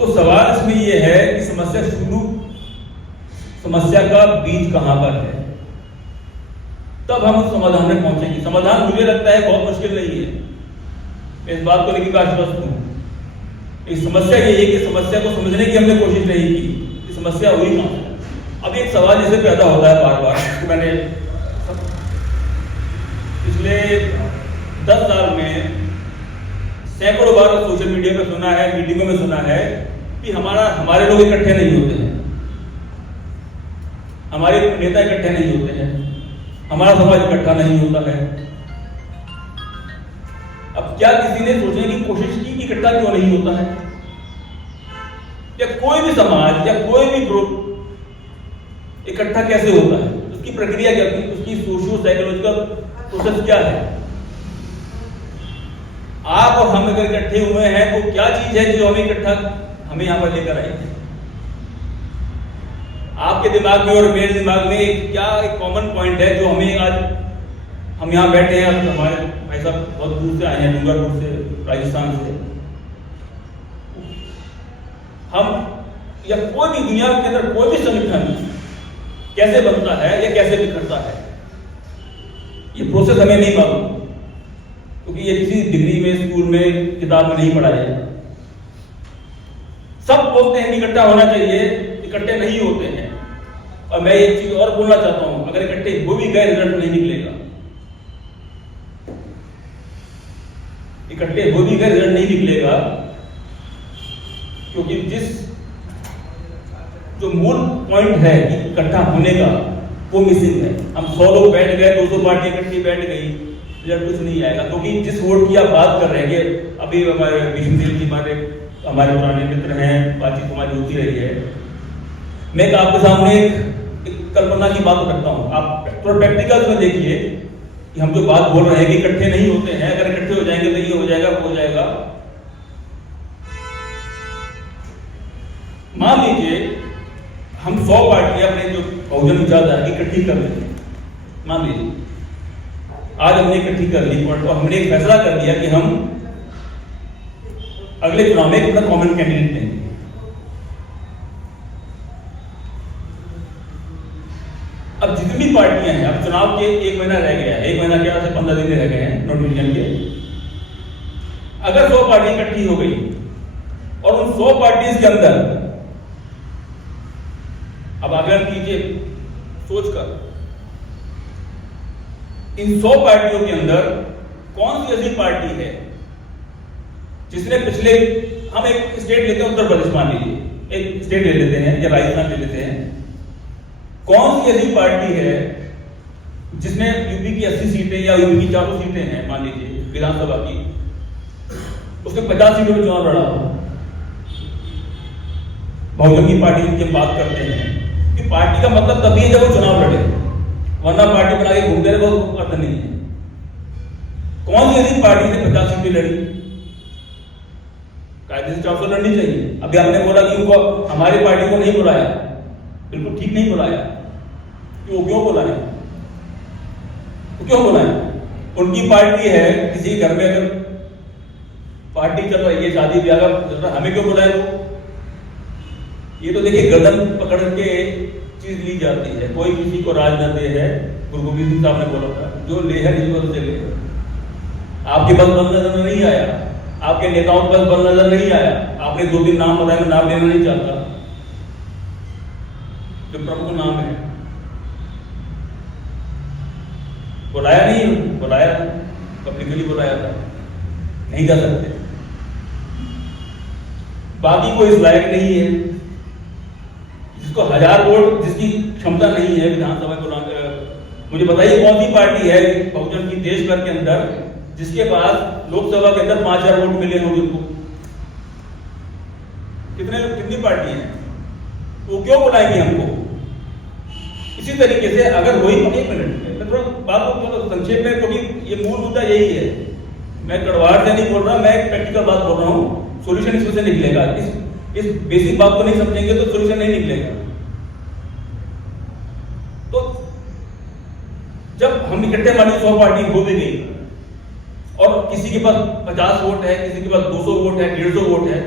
तो सवाल इसमें यह है कि समस्या का बीज कहां पर है, तब हम उस समाधान में पहुंचेंगे। समाधान मुझे लगता है बहुत मुश्किल नहीं है, मैं इस बात को लेकर आश्वस्त हूं। इस समस्या ये है कि समस्या को समझने की हमने कोशिश नहीं की कि समस्या हुई कहां से। अब एक सवाल जैसे पैदा होता है बार बार, मैंने पिछले 10 साल में सैकड़ों बार सोशल मीडिया पे सुना है, मीटिंगों में सुना है कि हमारे लोग इकट्ठे नहीं होते हैं, हमारे नेता इकट्ठे नहीं होते हैं, हमारा समाज इकट्ठा नहीं होता है। अब क्या किसी ने सोचने की कोशिश की कि इकट्ठा क्यों नहीं होता है, या कोई भी समाज या कोई भी ग्रुप इकट्ठा कैसे होता है, उसकी प्रक्रिया क्या है, उसकी सोशियो साइकोलॉजिकल प्रोसेस क्या है। आप और हम अगर इकट्ठे हुए हैं तो क्या चीज है जो हमें यहां पर लेकर आई है। आपके दिमाग में और मेरे दिमाग में क्या एक कॉमन पॉइंट है जो हमें आज हम यहां बैठे हैं। हमारे भाई साहब बहुत दूर से आए हैं, डूंगरपुर से, राजस्थान से। हम या कोई भी दुनिया के अंदर कोई भी संगठन कैसे बनता है या कैसे बिखरता है, ये प्रोसेस हमें नहीं मालूम, क्योंकि ये किसी डिग्री में, स्कूल में, किताब में नहीं पढ़ा है। सब बोलते हैं कि इकट्ठा होना चाहिए, इकट्ठे नहीं होते हैं। और मैं एक चीज और बोलना चाहता हूं, अगर इकट्ठे हो भी गए रिजल्ट नहीं निकलेगा, इकट्ठे हो भी गए रिजल्ट नहीं निकलेगा, क्योंकि जो मूल पॉइंट है कि इकट्ठा होने का, वो मिसिंग है। हम 100 लोग बैठ गए, 200 पार्टी इकट्ठी बैठ गई, रिजल्ट कुछ नहीं आएगा। क्योंकि जिस वोट की आप बात कर रहे हैं, अभी हमारे विष्णुदेव जी हमारे पुराने मित्र हैं, बातचीत हमारी होती रही है। मैं आपके सामने एक कल्पना की बात रखता हूं, आप थोड़ा प्रैक्टिकल में देखिए कि हम जो बात बोल रहे हैं कि इकट्ठे नहीं होते हैं, अगर इकट्ठे हो जाएंगे तो ये हो जाएगा, वो हो जाएगा। मान लीजिए हम 100 पार्टियां अपने जो बहुजन विचारधारा की इकट्ठी कर लेते हैं, मान लीजिए आज हमने इकट्ठी कर ली और हमने एक फैसला कर लिया कि हम अगले चुनाव में अपना कॉमन कैंडिडेट देंगे। अब जितनी पार्टियां हैं, अब चुनाव के 1 महीना रह गया है, 1 महीना क्या से 15 दिन रह गए हैं नोटिफिकेशन के। अगर 100 पार्टी इकट्ठी हो गई और उन 100 पार्टीज के अंदर, अब आकलन कीजिए सोचकर, इन 100 पार्टियों के अंदर कौन सी ऐसी पार्टी है जिसने पिछले, हम एक स्टेट लेते हैं, उत्तर प्रदेश मान लीजिए, एक स्टेट ले लेते हैं या राजस्थान ले लेते हैं, कौन सी ऐसी पार्टी है जिसने यूपी की 80 सीटें या यूपी की 400 सीटें हैं मान लीजिए विधानसभा की, उसके 50 सीटों में चुनाव लड़ा हो। बहुजन की पार्टी की हम बात करते हैं कि पार्टी का मतलब तभी है जब वो चुनाव लड़े, वरना पार्टी बना के घूमते रहे बहुत अर्थ नहीं है। कौन सी ऐसी पार्टी ने 50 सीटें लड़ी, कायदे से 400 लड़नी चाहिए। अभी आपने बोला कि उनको हमारी पार्टी को नहीं बुलाया, बिल्कुल ठीक नहीं बुलाया। क्यों बुलाया, तो क्यों बुलाया? उनकी पार्टी है, किसी घर में अगर पार्टी चल रही है, शादी ब्याह चल रहा है, हमें क्यों बुलाए? ये तो देखिए गर्दन पकड़ के चीज ली जाती है। कोई किसी को राज न दे है, गुरु गोविंद सिंह साहब ने बोला था, जो ले है रिश्वत से ले। आपके बल नजर नहीं आया, आपके नेताओं पर बल नजर नहीं आया। आपने 2 दिन नाम बताया, मैं नाम लेना नहीं चाहता, जो प्रमुख नाम है, बुलाया नहीं, बुलाया पब्लिकली बुलाया था, नहीं जा सकते। बाकी कोई इस लायक नहीं है जिसको 1000 वोट, जिसकी क्षमता नहीं है विधानसभा को। मुझे बताइए कौन सी पार्टी है बहुजन की देश भर के अंदर जिसके पास लोकसभा के अंदर 5000 वोट मिले हो जिनको? कितनी पार्टी है? वो क्यों बुलाएंगे हमको? इसी तरीके से अगर वही, एक मिनट मैं थोड़ा बात को संक्षेप में, क्योंकि ये मूल मुद्दा यही है। मैं कड़वाहट से नहीं बोल रहा, मैं प्रैक्टिकल बात बोल रहा हूं। सोल्यूशन इसमें से निकलेगा। इस बेसिक बात को नहीं समझेंगे तो सोल्यूशन नहीं निकलेगा। तो जब हम इकट्ठे मान 100 पार्टी हो भी गई और किसी के पास 50 वोट है, किसी के पास 200 वोट है, 150 वोट है,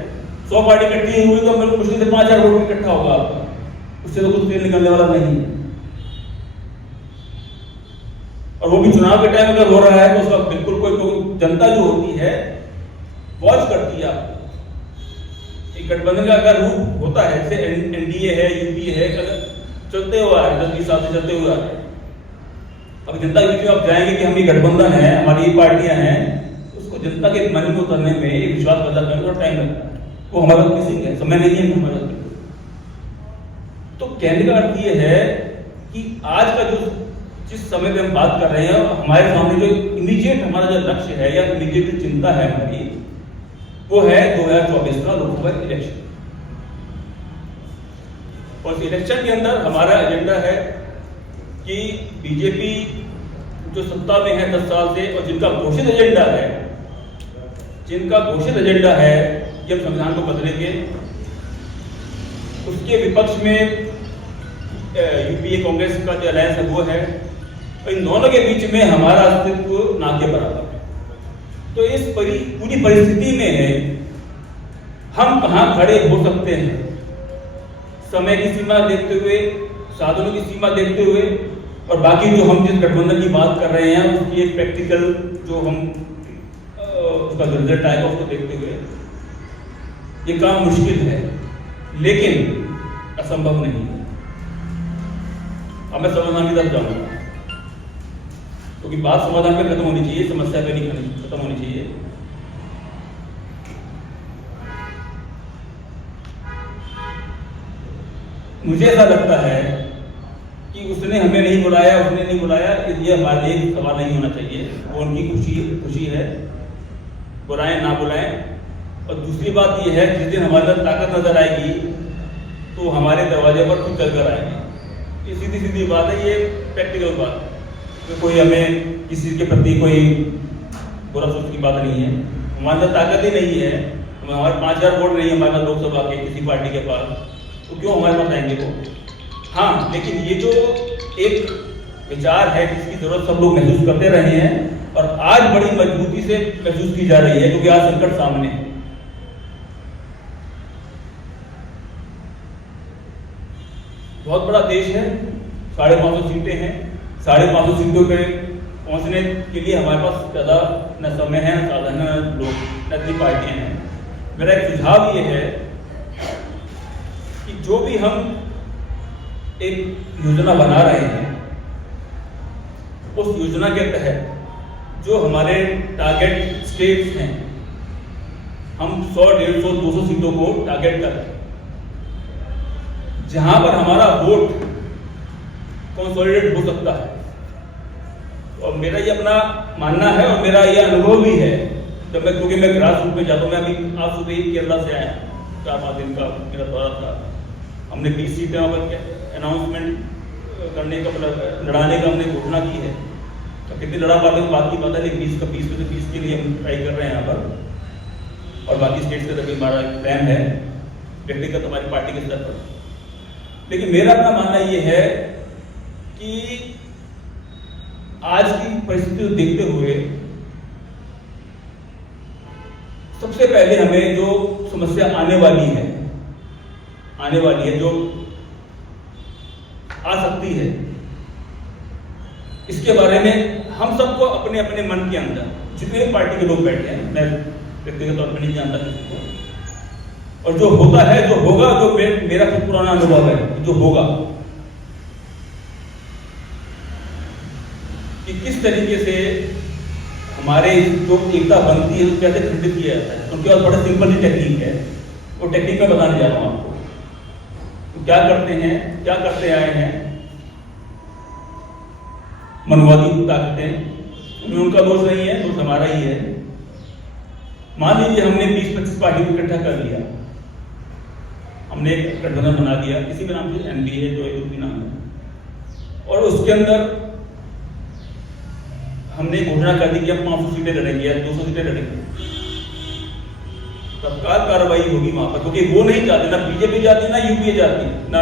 100 पार्टी इकट्ठी हुई तो मेरे मुश्किल से 5,000 वोट इकट्ठा होगा आपका, उससे तो कुछ तेल निकलने वाला नहीं है। और वो भी चुनाव के टाइम अगर हो रहा है तो उसका बिल्कुल कोई जनता जो होती है वॉच करती है आपको। एक गठबंधन का अगर रूप होता है, जैसे एनडीए है, यूपीए है, चलते हुआ है 10-20 साल से चलते हुए आ रहे हैं। अब जनता के बीच में आप जाएंगे कि हम ये गठबंधन है, हमारी ये पार्टियां हैं, तो उसको जनता के मन में उतरने में, एक विश्वास पैदा करने में थोड़ा टाइम लगता है। वो हमारा मिसिंग है, समय नहीं है हमारा। तो कहने का अर्थ ये है कि आज का जो जिस समय पे हम बात कर रहे हैं, हमारे सामने जो इमीडिएट हमारा जो लक्ष्य है या इमीडिएट चिंता है हमारी, वो है 2024 का लोकसभा इलेक्शन। और इस इलेक्शन के अंदर हमारा एजेंडा है कि बीजेपी जो सत्ता में है 10 साल से, और जिनका घोषित एजेंडा है कि हम संविधान को बदलेंगे, उसके विपक्ष में यूपीए कांग्रेस का जो अलायंस है वो है, और इन दोनों के बीच में हमारा अस्तित्व ना के बराबर है। तो इस पूरी परिस्थिति में हम कहां खड़े हो सकते हैं, समय की सीमा देखते हुए, साधनों की सीमा देखते हुए, और बाकी जो हम जिस गठबंधन की बात कर रहे हैं उसकी एक प्रैक्टिकल जो हम उसका रिजल्ट आएगा उसको देखते हुए, ये काम मुश्किल है लेकिन असंभव नहीं है। अब मैं समाधान की तरफ जाऊंगा, क्योंकि बात समाधान पे खत्म होनी चाहिए, समस्या पे नहीं खत्म होनी चाहिए। मुझे ऐसा लगता है कि उसने हमें नहीं बुलाया, उसने नहीं बुलाया, ये हमारे लिए सवाल नहीं होना चाहिए। वो उनकी खुशी है, बुलाएं ना बुलाएं। और दूसरी बात ये है, जिस दिन हमारे अंदर ताकत नजर आएगी तो हमारे दरवाजे पर खुद चलकर आएंगे। ये सीधी सीधी बात है, ये प्रैक्टिकल बात है। तो कोई हमें किसी के प्रति कोई बुरा सोच की बात नहीं है। हमारे अंदर ताकत ही नहीं है, हमारे 5,000 वोट नहीं है हमारे पास लोकसभा के किसी पार्टी के पास, तो क्यों हमारे पास आएंगे वो? हाँ, लेकिन ये जो एक विचार है जिसकी जरूरत सब लोग महसूस करते रहे हैं, और आज बड़ी मजबूती से महसूस की जा रही है, क्योंकि आज संकट सामने है। बहुत बड़ा देश है, 550 सीटें हैं, 550 सीटों पे पहुंचने के लिए हमारे पास ज्यादा न समय है, न साधन, न लोग, न इतनी पार्टियां हैं। मेरा एक सुझाव ये है कि जो भी हम एक योजना बना रहे हैं, उस योजना के तहत जो हमारे टारगेट स्टेट्स हैं, हम 100, 150, 200 सीटों को टारगेट कर रहे हैं, जहां पर हमारा वोट कंसोलिडेट हो सकता है। और मेरा ये अपना मानना है और मेरा ये अनुभव भी है, जब मैं, क्योंकि मैं ग्रास रूट में जाता हूँ। मैं अभी आज सुबह ही केरला से आया, 4-5 दिन का मेरा दौरा था। हमने 20 सीटें वहाँ पर अनाउंसमेंट करने का, मतलब लड़ाने का हमने घोषणा की है। तो कितनी लड़ा पाते हैं बात की बात है, लेकिन 20 के लिए हम ट्राई कर रहे हैं यहाँ पर। और बाकी स्टेट से तक हमारा प्लान है व्यक्तिगत हमारी पार्टी के स्तर पर। लेकिन मेरा अपना मानना ये है कि आज की परिस्थिति को देखते हुए सबसे पहले हमें जो समस्या आने वाली है, जो आ सकती है, इसके बारे में हम सबको अपने अपने मन के अंदर, जितने पार्टी के लोग बैठे हैं, मैं व्यक्तिगत तौर पर नहीं जानता किसी को, और जो होता है, जो होगा, जो मेरा खुद पुराना अनुभव है, जो होगा कि किस तरीके से हमारे जो एकता बनती है, तो कैसे खंडित किया जाता है। उनके पास बड़ा सिंपल सी टेक्निक है, वो टेक्निक मैं बताने जा रहा हूं आपको। तो क्या करते हैं, क्या करते आए हैं मनवादी ताकतें, उनका दोष नहीं है, दोष हमारा ही है। मान लीजिए हमने 20-25 पार्टी को इकट्ठा कर लिया, हमने एक गठबंधन बना दिया, किसी भी नाम से, एनडीए जो भी नाम है, और उसके अंदर हमने घोषणा कर दी कि हम 500 सीटें लड़ेंगे या 200 सीटें लड़ेंगे। तत्काल कार्रवाई होगी वहां पर, क्योंकि वो नहीं चाहते, ना बीजेपी चाहती, ना यूपीए चाहती, ना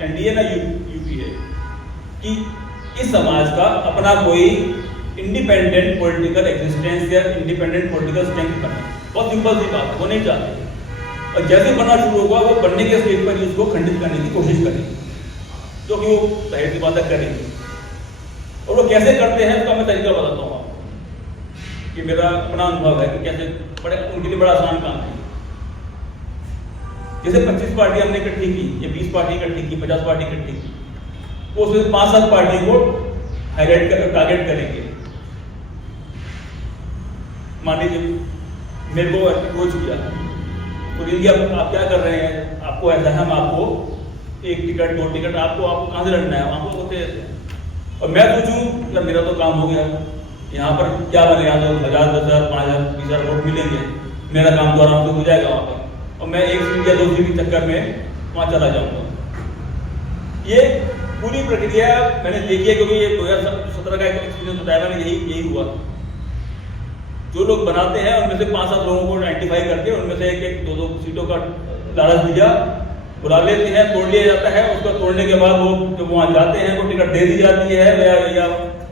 एनडीए, ना यूपीए, कि इस समाज का अपना कोई इंडिपेंडेंट पॉलिटिकल एग्जिस्टेंस या इंडिपेंडेंट पॉलिटिकल स्ट्रेंथ बने। बहुत सिंपल सी बात है, वो नहीं चाहते। और जैसे बनना शुरू होगा वो बनने के स्टेज पर ही उसको खंडित करने की कोशिश करेंगे, जो कि वो जाहिर सी बात करेंगे। और वो कैसे करते हैं उसका मैं तरीका बताता हूँ आपको, कि मेरा अपना अनुभव है कि कैसे बड़े उनके लिए बड़ा आसान काम है। जैसे 25 पार्टी हमने इकट्ठी की या 20 पार्टी इकट्ठी की, 50 पार्टी इकट्ठी की, वो उसमें 5-7 पार्टी को हाईलाइट कर टारगेट करेंगे। मान लीजिए मेरे को अप्रोच किया, बोलेंगे आप क्या कर रहे हैं, आपको ऐसा है, हम आपको 1 टिकट 2 टिकट आपको कहाँ से लड़ना है, आपको होते हैं। और मैं सोचूं मतलब मेरा तो काम हो गया, यहाँ पर क्या बनेगा, तो 1000 10,000 5,000 20,000 वोट मिलेंगे, मेरा काम तो आराम से हो जाएगा वहाँ पर, और मैं 1 सीट या 2 सीट के चक्कर में वहाँ चला जाऊँगा। ये पूरी प्रक्रिया मैंने देखी है, क्योंकि ये 2017 का एक एक्सपीरियंस बताया मैंने, यही हुआ। जो लोग बनाते हैं उनमें से 5-7 लोगों को आइडेंटिफाई करके उनमें से 1-1 2-2 सीटों का लालच दिया, बुला लेते हैं, तोड़ लिया जाता है। उसको तोड़ने के बाद वो जब वहाँ जाते हैं वो टिकट दे दी जाती है या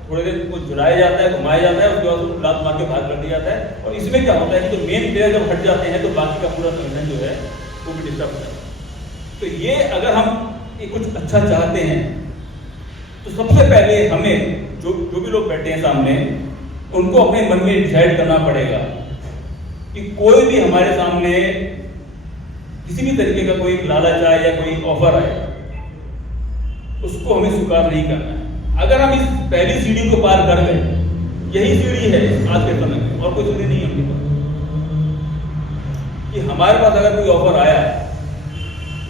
थोड़ी देर को झुलाया जाता है, घुमाया जाता है, उसके बाद उसको लात मार के बाहर कर दिया जाता है। और इसमें क्या होता है कि जो मेन प्लेयर जब हट जाते हैं तो बाकी का पूरा संगठन जो है वो भी डिस्टर्ब होता है। तो ये अगर हम ये कुछ अच्छा चाहते हैं तो सबसे पहले हमें जो भी लोग बैठे हैं सामने, उनको अपने मन में डिसाइड करना पड़ेगा कि कोई भी हमारे सामने किसी भी तरीके का कोई लालच आए या कोई ऑफर आए, उसको हमें स्वीकार नहीं करना है। अगर हम इस पहली सीढ़ी को पार कर गए, यही सीढ़ी है आज के समय में, और कोई सीढ़ी नहीं है अपने पास, कि हमारे पास अगर कोई ऑफर आया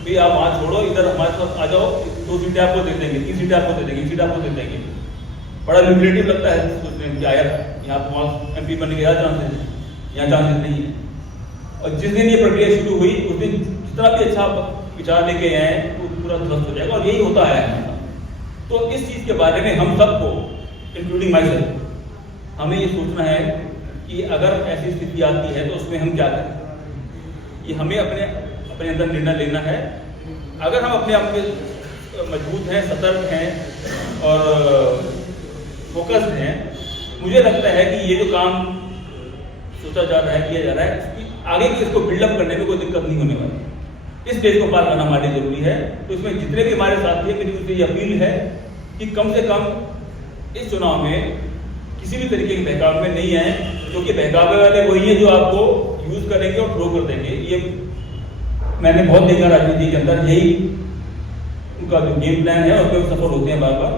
भी आप वहां छोड़ो, इधर हमारे साथ आ जाओ, 2 सीटें आपको दे देंगे, 3 सीटें आपको दे देंगे, 1 सीट आपको दे देंगे, बड़ा ल्यूक्रेटिव लगता है सोचने में, यार यहाँ तो वहाँ MP बनने के ज़्यादा चांसेस है, यहाँ चांसेस नहीं है। और जिस दिन ये प्रक्रिया शुरू हुई उस दिन जितना भी अच्छा विचार लेके आए वो पूरा ध्वस्त हो जाएगा, और यही होता है हमारा। तो इस चीज़ के बारे में हम सबको इंक्लूडिंग माई सेल्फ, हमें ये सोचना है कि अगर ऐसी स्थिति आती है तो उसमें हम क्या करें। ये हमें अपने अंदर निर्णय लेना है। अगर हम अपने आप में मजबूत हैं, सतर्क हैं और फोकस्ड हैं, मुझे लगता है कि ये जो काम सोचा जा रहा है, किया जा रहा है, आगे की इसको बिल्डअप करने में कोई दिक्कत नहीं होने वाली। इस स्टेज को पार करना हमारे लिए जरूरी है। तो इसमें जितने भी हमारे साथी हैं, मेरी उनसे ये अपील है कि कम से कम इस चुनाव में किसी भी तरीके के बहकावे में नहीं आए, क्योंकि बहकावे वाले वही है जो आपको यूज करेंगे और थ्रो कर देंगे। ये मैंने बहुत देखा राजनीति के अंदर, यही उनका जो गेम प्लान है उसमें वो सफल होते हैं बार बार।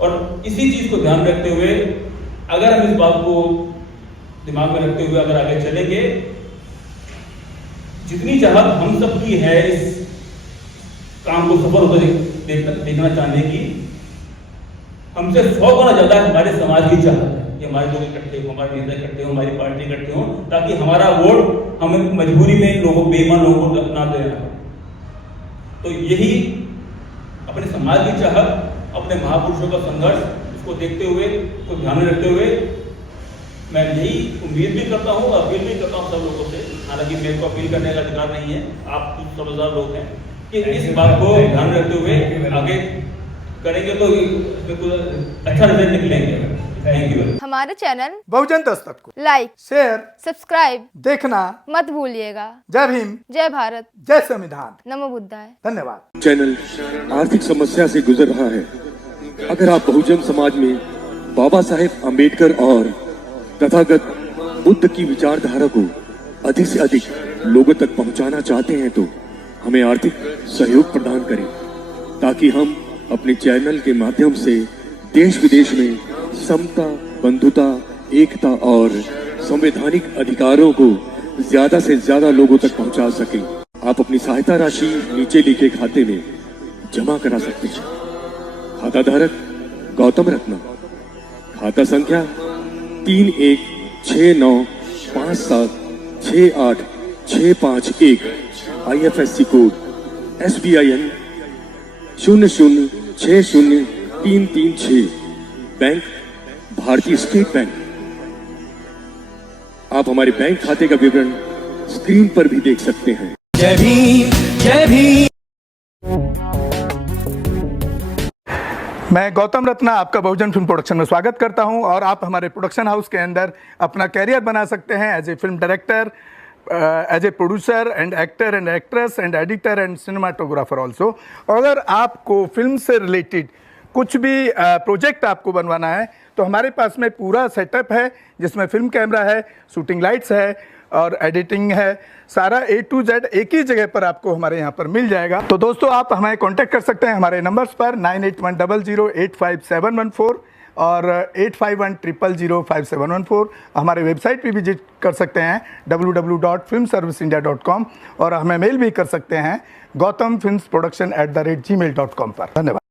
और इसी चीज को ध्यान रखते हुए अगर हम इस बात को दिमाग में रखते हुए अगर आगे चलेंगे, जितनी चाहत हम सबकी है इस काम को सफल होकर देखना चाहने की, हमसे 100 गुना ज्यादा हमारे समाज की चाहत है कि हमारे लोग इकट्ठे हो, हमारे नेता इकट्ठे हो, हमारी पार्टी इकट्ठे हो, ताकि हमारा वोट हमें मजबूरी में लोगों बेईमान लोगों को ना देना। तो यही अपने समाज की चाहत, अपने महापुरुषों का संघर्ष, इसको देखते हुए, इसको ध्यान में रखते हुए मैं यही उम्मीद भी करता हूँ, अपील भी करता हूँ सब लोगों से, हालांकि मेरे को अपील करने का अधिकार नहीं है, आप कुछ समझदार लोग हैं, कि इस बात को ध्यान में रखते हुए आगे करेंगे तो अच्छा रिजल्ट निकलेंगे। Thank you. हमारे चैनल बहुजन दस्तक को लाइक, शेयर, सब्सक्राइब देखना मत भूलिएगा। जय भीम, जय भारत, जय संविधान, नमो बुद्धाय। धन्यवाद। चैनल आर्थिक समस्या से गुजर रहा है। अगर आप बहुजन समाज में बाबा साहेब आम्बेडकर और तथागत बुद्ध की विचारधारा को अधिक से अधिक लोगों तक पहुंचाना चाहते हैं तो हमें आर्थिक सहयोग प्रदान करें, ताकि हम अपने चैनल के माध्यम से देश विदेश में समता, बंधुता, एकता और संवैधानिक अधिकारों को ज्यादा से ज्यादा लोगों तक पहुंचा सकें। आप अपनी सहायता राशि नीचे लिखे खाते में जमा करा सकते हैं। खाता धारक गौतम रत्ना, खाता संख्या 3169576865 IFSC कोड SBIN 0060336, बैंक भारतीय स्टेट बैंक। आप हमारे बैंक खाते का विवरण स्क्रीन पर भी देख सकते हैं। जय भीम, जय भीम। मैं गौतम रत्ना आपका बहुजन फिल्म प्रोडक्शन में स्वागत करता हूं, और आप हमारे प्रोडक्शन हाउस के अंदर अपना कैरियर बना सकते हैं as a film director, as a producer and actor and actress and editor and cinematographer also. अगर आपको फिल्म से रिलेटेड कुछ भी प्रोजेक्ट आपको बनवाना है तो हमारे पास में पूरा सेटअप है, जिसमें फिल्म कैमरा है, शूटिंग लाइट्स है और एडिटिंग है। सारा A to Z एक ही जगह पर आपको हमारे यहाँ पर मिल जाएगा। तो दोस्तों आप हमें कांटेक्ट कर सकते हैं हमारे नंबर्स पर 9810085714 और 8510005714। हमारे वेबसाइट पे विजिट कर सकते हैं www.filmserviceindia.com और हमें मेल भी कर सकते हैं gautamfilmsproduction@gmail.com पर। धन्यवाद।